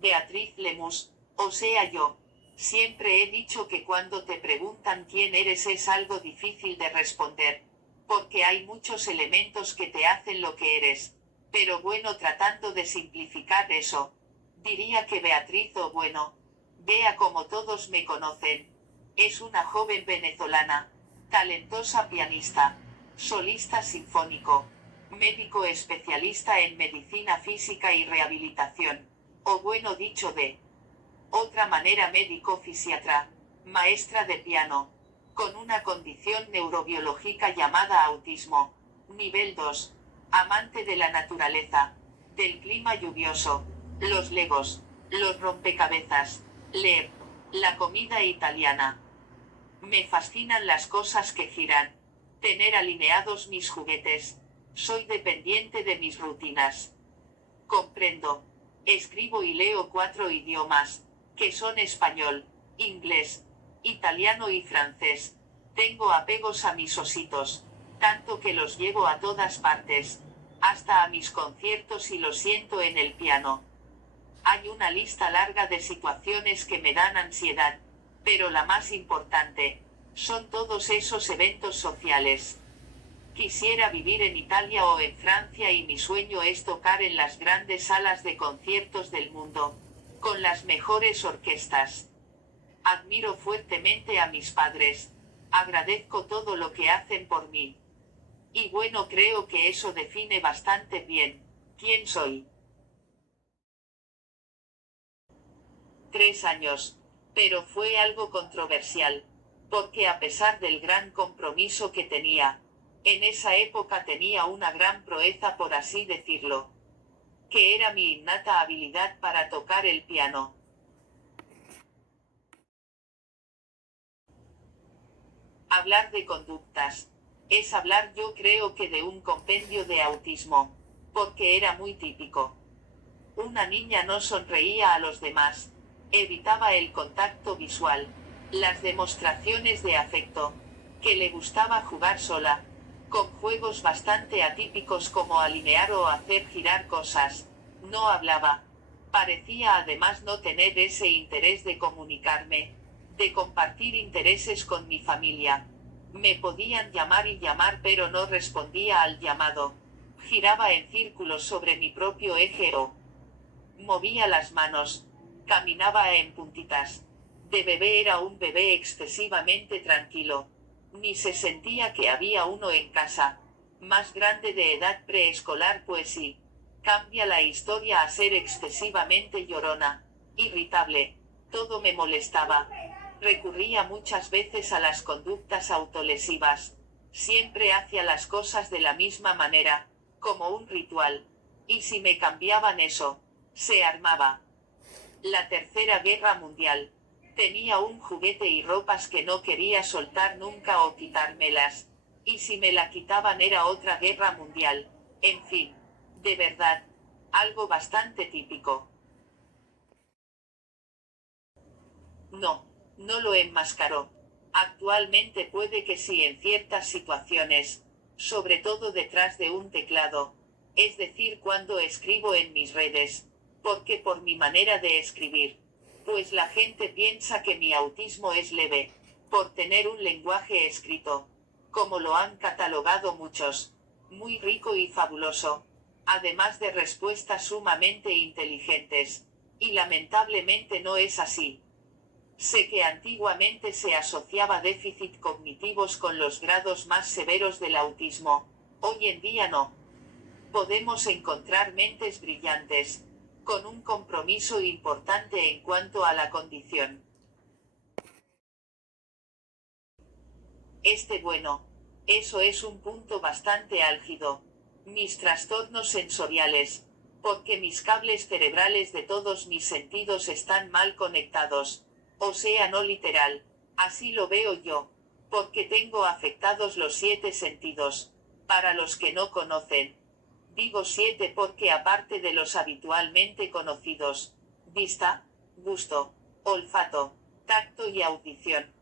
Beatriz Lemus, o sea yo. Siempre he dicho que cuando te preguntan quién eres es algo difícil de responder, porque hay muchos elementos que te hacen lo que eres. Pero bueno, tratando de simplificar eso, diría que Beatriz, o bueno, Bea como todos me conocen, es una joven venezolana, talentosa pianista, solista sinfónico, médico especialista en medicina física y rehabilitación, o bueno, dicho de otra manera, médico fisiatra, maestra de piano, con una condición neurobiológica llamada autismo, nivel 2, amante de la naturaleza, del clima lluvioso, los legos, los rompecabezas, leer, la comida italiana. Me fascinan las cosas que giran, tener alineados mis juguetes, soy dependiente de mis rutinas. Comprendo. Escribo y leo 4 idiomas, que son español, inglés, italiano y francés. Tengo apegos a mis ositos, tanto que los llevo a todas partes, hasta a mis conciertos, y lo siento en el piano. Hay una lista larga de situaciones que me dan ansiedad, pero la más importante, son todos esos eventos sociales. Quisiera vivir en Italia o en Francia, y mi sueño es tocar en las grandes salas de conciertos del mundo, con las mejores orquestas. Admiro fuertemente a mis padres, agradezco todo lo que hacen por mí. Y bueno, creo que eso define bastante bien quién soy. 3 años. Pero fue algo controversial, porque a pesar del gran compromiso que tenía, en esa época tenía una gran proeza, por así decirlo, que era mi innata habilidad para tocar el piano. Hablar de conductas. Es hablar, yo creo que de un compendio de autismo, porque era muy típico. Una niña no sonreía a los demás, evitaba el contacto visual, las demostraciones de afecto, que le gustaba jugar sola, con juegos bastante atípicos como alinear o hacer girar cosas. No hablaba. Parecía además no tener ese interés de comunicarme, de compartir intereses con mi familia. Me podían llamar y llamar, pero no respondía al llamado. Giraba en círculos sobre mi propio eje o movía las manos, caminaba en puntitas. De bebé era un bebé excesivamente tranquilo. Ni se sentía que había uno en casa. Más grande, de edad preescolar, pues sí. Cambia la historia a ser excesivamente llorona, irritable. Todo me molestaba. Recurría muchas veces a las conductas autolesivas. Siempre hacía las cosas de la misma manera, como un ritual. Y si me cambiaban eso, se armaba la Tercera Guerra Mundial. Tenía un juguete y ropas que no quería soltar nunca o quitármelas. Y si me la quitaban era otra guerra mundial. En fin, de verdad, algo bastante típico. No, no lo enmascaró. Actualmente puede que sí, en ciertas situaciones, sobre todo detrás de un teclado, es decir, cuando escribo en mis redes, porque por mi manera de escribir, pues la gente piensa que mi autismo es leve, por tener un lenguaje escrito, como lo han catalogado muchos, muy rico y fabuloso, además de respuestas sumamente inteligentes, y lamentablemente no es así. Sé que antiguamente se asociaba déficit cognitivos con los grados más severos del autismo. Hoy en día no. Podemos encontrar mentes brillantes, con un compromiso importante en cuanto a la condición. Bueno, eso es un punto bastante álgido. Mis trastornos sensoriales, porque mis cables cerebrales de todos mis sentidos están mal conectados. O sea, no literal, así lo veo yo, porque tengo afectados los 7 sentidos. Para los que no conocen, digo 7 porque aparte de los habitualmente conocidos, vista, gusto, olfato, tacto y audición,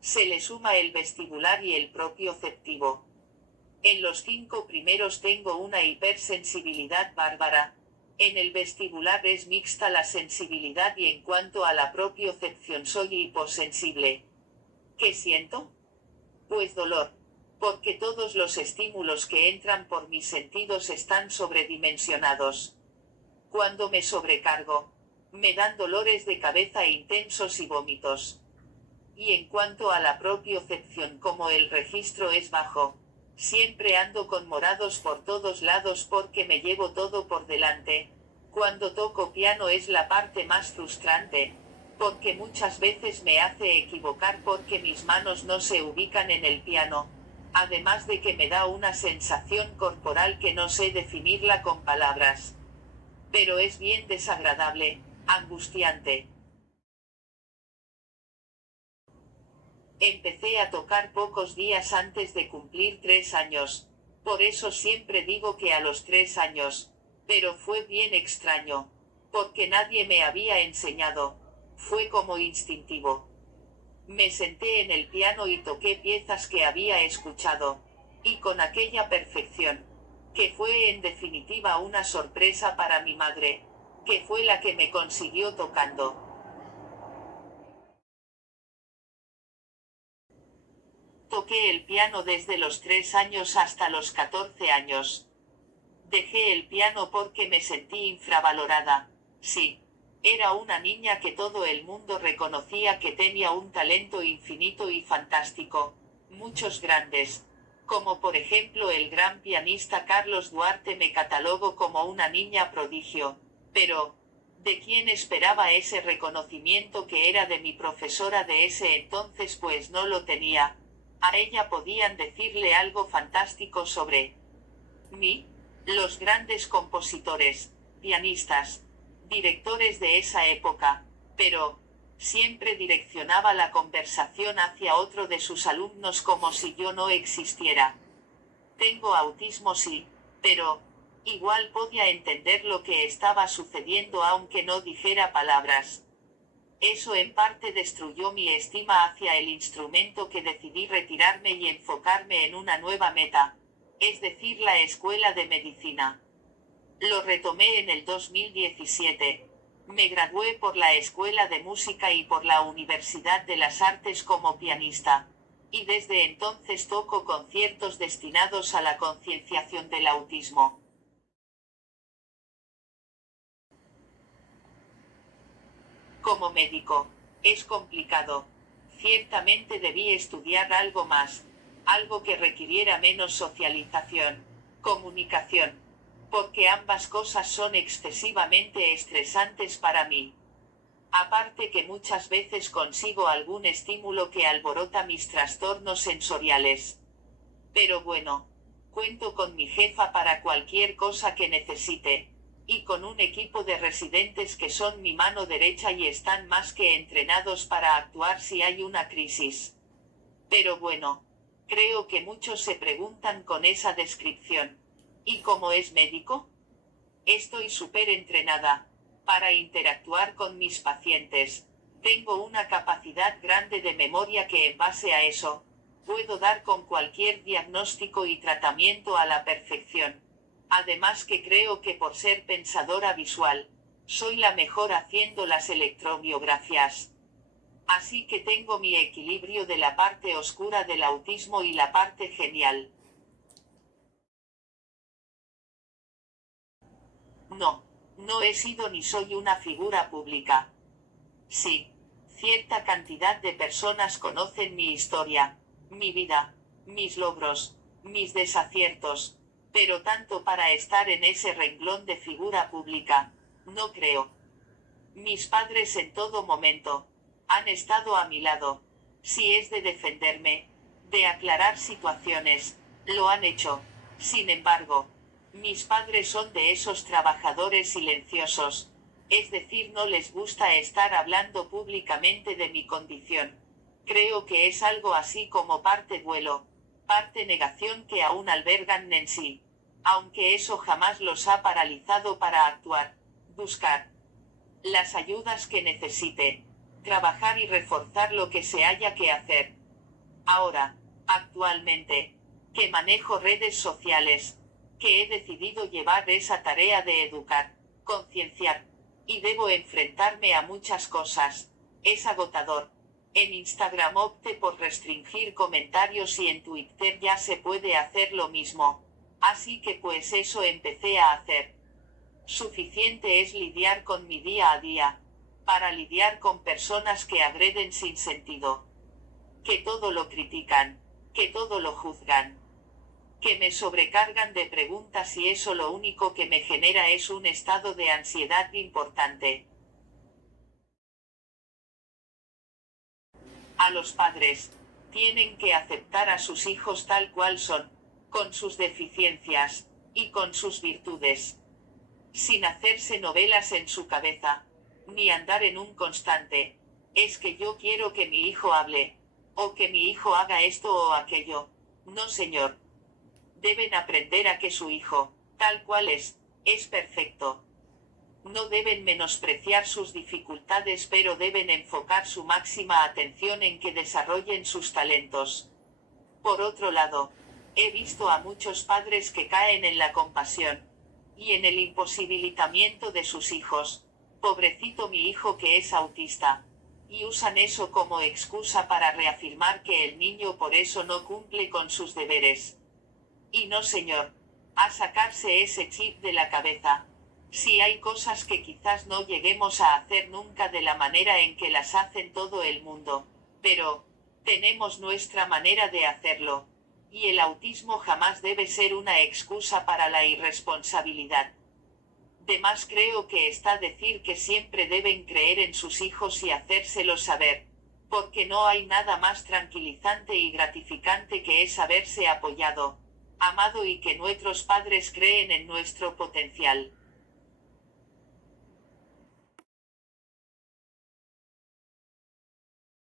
se le suma el vestibular y el propioceptivo. En los 5 primeros tengo una hipersensibilidad bárbara. En el vestibular es mixta la sensibilidad y en cuanto a la propiocepción soy hiposensible. ¿Qué siento? Pues dolor. Porque todos los estímulos que entran por mis sentidos están sobredimensionados. Cuando me sobrecargo, me dan dolores de cabeza intensos y vómitos. Y en cuanto a la propiocepción, como el registro es bajo, siempre ando con morados por todos lados porque me llevo todo por delante. Cuando toco piano es la parte más frustrante, porque muchas veces me hace equivocar porque mis manos no se ubican en el piano, además de que me da una sensación corporal que no sé definirla con palabras. Pero es bien desagradable, angustiante. Empecé a tocar pocos días antes de cumplir 3 años, por eso siempre digo que a los 3 años, pero fue bien extraño, porque nadie me había enseñado, fue como instintivo. Me senté en el piano y toqué piezas que había escuchado, y con aquella perfección, que fue en definitiva una sorpresa para mi madre, que fue la que me consiguió tocando. Toqué el piano desde los 3 años hasta los 14 años. Dejé el piano porque me sentí infravalorada. Sí. Era una niña que todo el mundo reconocía que tenía un talento infinito y fantástico. Muchos grandes, como por ejemplo el gran pianista Carlos Duarte, me catalogó como una niña prodigio. Pero, ¿de quién esperaba ese reconocimiento? Que era de mi profesora de ese entonces, pues no lo tenía. A ella podían decirle algo fantástico sobre mí. Los grandes compositores, pianistas, directores de esa época, pero siempre direccionaba la conversación hacia otro de sus alumnos como si yo no existiera. Tengo autismo, sí, pero igual podía entender lo que estaba sucediendo aunque no dijera palabras. Eso en parte destruyó mi estima hacia el instrumento, que decidí retirarme y enfocarme en una nueva meta, es decir, la escuela de medicina. Lo retomé en el 2017. Me gradué por la Escuela de Música y por la Universidad de las Artes como pianista. Y desde entonces toco conciertos destinados a la concienciación del autismo. Como médico, es complicado. Ciertamente debí estudiar algo más, algo que requiriera menos socialización, comunicación, porque ambas cosas son excesivamente estresantes para mí. Aparte que muchas veces consigo algún estímulo que alborota mis trastornos sensoriales. Pero bueno, cuento con mi jefa para cualquier cosa que necesite, y con un equipo de residentes que son mi mano derecha y están más que entrenados para actuar si hay una crisis. Pero bueno, creo que muchos se preguntan con esa descripción, ¿y cómo es médico? Estoy súper entrenada para interactuar con mis pacientes. Tengo una capacidad grande de memoria que, en base a eso, puedo dar con cualquier diagnóstico y tratamiento a la perfección. Además que creo que por ser pensadora visual, soy la mejor haciendo las electromiografías. Así que tengo mi equilibrio de la parte oscura del autismo y la parte genial. No, no he sido ni soy una figura pública. Sí, cierta cantidad de personas conocen mi historia, mi vida, mis logros, mis desaciertos, pero tanto para estar en ese renglón de figura pública, no creo. Mis padres en todo momento han estado a mi lado. Si es de defenderme, de aclarar situaciones, lo han hecho. Sin embargo, mis padres son de esos trabajadores silenciosos, es decir, no les gusta estar hablando públicamente de mi condición. Creo que es algo así como parte duelo, parte negación que aún albergan en sí, aunque eso jamás los ha paralizado para actuar, buscar las ayudas que necesite, trabajar y reforzar lo que se haya que hacer. Ahora, actualmente, que manejo redes sociales, que he decidido llevar esa tarea de educar, concienciar. Y debo enfrentarme a muchas cosas. Es agotador. En Instagram opté por restringir comentarios y en Twitter ya se puede hacer lo mismo. Así que pues eso empecé a hacer. Suficiente es lidiar con mi día a día. Para lidiar con personas que agreden sin sentido. Que todo lo critican. Que todo lo juzgan. Que me sobrecargan de preguntas y eso lo único que me genera es un estado de ansiedad importante. A los padres. Tienen que aceptar a sus hijos tal cual son. Con sus deficiencias. Y con sus virtudes. Sin hacerse novelas en su cabeza. Ni andar en un constante. Es que yo quiero que mi hijo hable. O que mi hijo haga esto o aquello. No, señor. Deben aprender a que su hijo, tal cual es perfecto. No deben menospreciar sus dificultades, pero deben enfocar su máxima atención en que desarrollen sus talentos. Por otro lado, he visto a muchos padres que caen en la compasión y en el imposibilitamiento de sus hijos. Pobrecito mi hijo que es autista. Y usan eso como excusa para reafirmar que el niño por eso no cumple con sus deberes. Y no, señor. A sacarse ese chip de la cabeza. Si hay cosas que quizás no lleguemos a hacer nunca de la manera en que las hacen todo el mundo, pero tenemos nuestra manera de hacerlo. Y el autismo jamás debe ser una excusa para la irresponsabilidad. De más creo que está decir que siempre deben creer en sus hijos y hacérselo saber. Porque no hay nada más tranquilizante y gratificante que es haberse apoyado, amado y que nuestros padres creen en nuestro potencial.